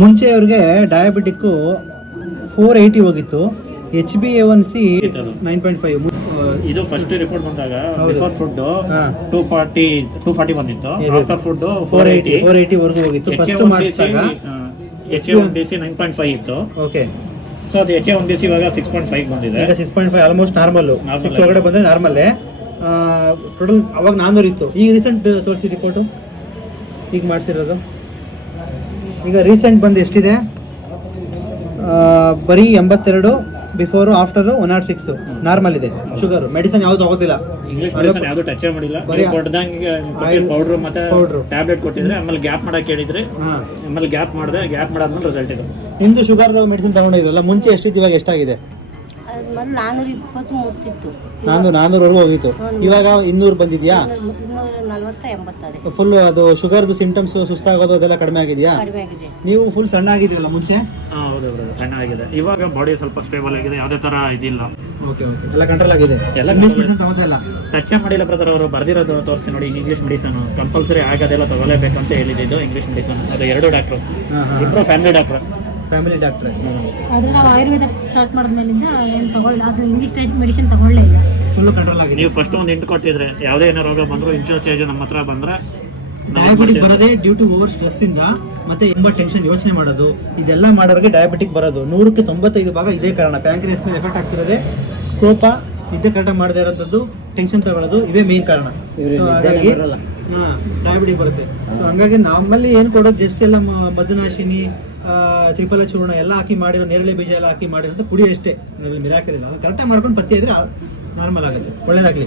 ಮುಂಚೆ ಅವ್ರಿಗೆ diabetic four eighty ಹೋಗಿತ್ತು. H B A one C. Nine point five ಇದು ಫಸ್ಟ್ ರಿಪೋರ್ಟ್ ಬಂದಾಗ. Before food. Two forty two forty ಬಂದಿತ್ತು. After food four eighty four ಏಯ್ಟಿವರೆಗೂ ಹೋಗಿತ್ತು. First ಮಾಡಿಸಿದಾಗ H A one D C nine point five ಇತ್ತು. Okay so ಅದು H A one D C ಇವಾಗ six point five ಬಂದಿದೆ. ಈಗ six point five almost normal six ಒಳಗಡೆ ಬಂದರೆ ನಾರ್ಮಲ್ಲೇ ಟೋಟಲ್ ಅವಾಗ ನಾನ್ನೂರು ಇತ್ತು. ಈಗ ರೀಸೆಂಟ್ ತೋರಿಸಿ ರಿಪೋರ್ಟು ಈಗ ಮಾಡಿಸಿರೋದು? ಈಗ ರೀಸೆಂಟ್ ಬಂದು ಎಷ್ಟಿದೆ? ಆ, ಬರೀ ಎಂಬತ್ತೆರಡು before after one nought six normal ಇದೆ. ಶುಗರ್ ಮೆಡಿಸನ್ ಯಾವುದು ಹೋಗೋದಿಲ್ಲ ಇಂಗ್ಲಿಷ್ ಮೆಡಿಸನ್ ಯಾವ್ದು ಟಚ್ ಮಾಡಿಲ್ಲ. ಬರೀ ದೊಡ್ಡದಂಗೆ ಪೌಡರ್ ಮತ್ತೆ powder. ಟ್ಯಾಬ್ಲೆಟ್ ಕೊಟ್ಟಿದ್ರೆ ಆಮೇಲೆ ಗ್ಯಾಪ್ ಮಾಡಕ್ ಹೇಳಿದ್ರೆ ಹಾಂ. ಆಮೇಲೆ ಗ್ಯಾಪ್ ಮಾಡಿದೆ ಗ್ಯಾಪ್ ಮಾಡಾದ್ಮೇಲೆ ರಿಸಲ್ಟ್ ಇದು. ನಿಮ್ಮದು ಶುಗರ್ ಮೆಡಿಸಿನ್ ತಗೊಂಡಿದ್ರಲ್ಲ ಮುಂಚೆ ಎಷ್ಟಿತ್ತು ಇವಾಗ ಎಷ್ಟಾಗಿದೆ? ನಾನ್ನೂರ ಇಪ್ಪತ್ತು ಮೂವತ್ತಿತ್ತು ನಾನು ನಾನ್ನೂರವರೆಗೂ ಹೋಗಿತ್ತು. ಇವಾಗ ಇನ್ನೂರು ಬಂದಿದೆಯಾ? ನಲ್ವತ್ತ ಎಂಬತ್ತದೆ ಫುಲ್ ಅದು ಶುಗರ್ದು ಸಿಂಟಮ್ಸ್ ಸುಸ್ತಾಗೋದು ಅದೆಲ್ಲ ಕಡಿಮೆ ಆಗಿದೆಯಾ? ಕಡಿಮೆ ಆಗಿದೆ. ನೀವು ಫುಲ್ ಸಣ್ಣ ಆಗಿದ್ದೀರಲ್ಲ ಮುಂಚೆ? ಹಾ, ಹೌದು ಬ್ರದರ್ ಸಣ್ಣ ಆಗಿದೆ ಇವಾಗ ಬಾಡಿ ಸ್ವಲ್ಪ ಸ್ಟೇಬಲ್ ಆಗಿದೆ ಯಾವುದೇ ತರ ಇದಿಲ್ಲ. ಓಕೆ ಓಕೆ ಎಲ್ಲ ಕಂಟ್ರೋಲ್ ಆಗಿದೆ? ಎಲ್ಲ ಇಂಗ್ಲಿಷ್ control ಮೆಡಿಸಿನ್ ತಗೋತಾ ಇಲ್ಲ? ಟಚ್ ಮಾಡಿಲ್ಲ ಬ್ರದರ್ ಅವರು ಬರ್ದಿರೋದು ತೋರಿಸಿ ನೋಡಿ ಇಂಗ್ಲಿಷ್ ಮೆಡಿಸನ್ ಕಂಪಲ್ಸರಿ ಆಗೋದೆಲ್ಲ ಅಂತ ಹೇಳಿದ್ದು ಇಂಗ್ಲಿಷ್ ಮೆಡಿಸನ್ ಅದು ಎರಡು ಡಾಕ್ಟ್ರು ಹಾಂ ಹಾಂ. ಇಬ್ಬರು ಫ್ಯಾಮಿಲಿ ಡಾಕ್ಟ್ರು ಫ್ಯಾಮಿಲಿ ಡಾಕ್ಟ್ರ್ ಆದ್ರೆ ನಾವು ಆಯುರ್ವೇದ ಸ್ಟಾರ್ಟ್ ಮಾಡಿದ್ಮೇಲಿಂದ ಏನು ತಗೊಳ್ಳ ಅದು ಇಂಗ್ಲಿಷ್ ಮೆಡಿಸಿನ್ ತಗೊಳ್ಳೇ ಇಲ್ಲ. ಫುಲ್ ಕಂಟ್ರೋಲ್ ಆಗಿದೆ. ನೀವು ಫಸ್ಟ್ ಒಂದು ಇಂಟು ಕೊಟ್ಟಿದ್ರೆ ಯಾವುದೇ ಏನೋ ರೋಗ ಬಂದ್ರು ಇನ್ಶೂರೆನ್ಸ್ ಚಾರ್ಜ್ ನಮ್ಮ ಹತ್ರ ಬಂದ್ರೆ ಡಯಾಬಿಟಿಕ್. ಬರೋದೇ ಡ್ಯೂ ಟು ಓವರ್ ಸ್ಟ್ರೆಸ್ ಇಂದ ಮತ್ತೆ ಎಂಬ ಟೆನ್ಷನ್ ಯೋಚನೆ ಮಾಡೋದು. ಇದೆಲ್ಲ ಮಾಡೋರಿಗೆ ಡಯಾಬಿಟಿಕ್ ಬರೋದು. ನೂರಕ್ಕೆ ತೊಂಬತ್ತೈದು ಭಾಗ ಇದೇ ಕಾರಣ. ಪ್ಯಾಂಕ್ರಿಯಸ್ ಮೇಲೆ ಎಫೆಕ್ಟ್ ಆಗ್ತಿರೋದೇ ಕೋಪ ನಿದ್ದೆ ಕರೆಕ್ಟ್ ಮಾಡದೇ ಇರೋದ್ದು ಟೆನ್ಷನ್ ತಗೊಳ್ಳೋದು ಇವೇ ಮೇನ್ ಕಾರಣ. ಹಾಗಾಗಿ. ಹಾಂ ಡಯಾಬಿಟಿಕ್ ಬರುತ್ತೆ. ಸೊ ಹಂಗಾಗಿ ನಮ್ಮಲ್ಲಿ ಏನು ಕೊಡೋದು? ಜಸ್ಟ್ ಎಲ್ಲ ಮದನಾಶಿನಿ ಮಧುನಾಶಿನಿ ಆ, ತ್ರಿಫಲ ಚೂರ್ಣ ಎಲ್ಲ ಹಾಕಿ ಮಾಡಿರೋ ನೇರಳೆ ಬೀಜ ಎಲ್ಲ ಹಾಕಿ ಮಾಡಿರೋಂಥ ಪುಡಿ ಅಷ್ಟೇ. ಮಿರಾಕಲ್ ಇಲ್ಲ. ಕರೆಕ್ಟಾಗಿ ಮಾಡ್ಕೊಂಡು ಪತ್ತೆ ಇದ್ರೆ ನಾರ್ಮಲ್ ಆಗುತ್ತೆ. ಒಳ್ಳೆಯದಾಗಲಿ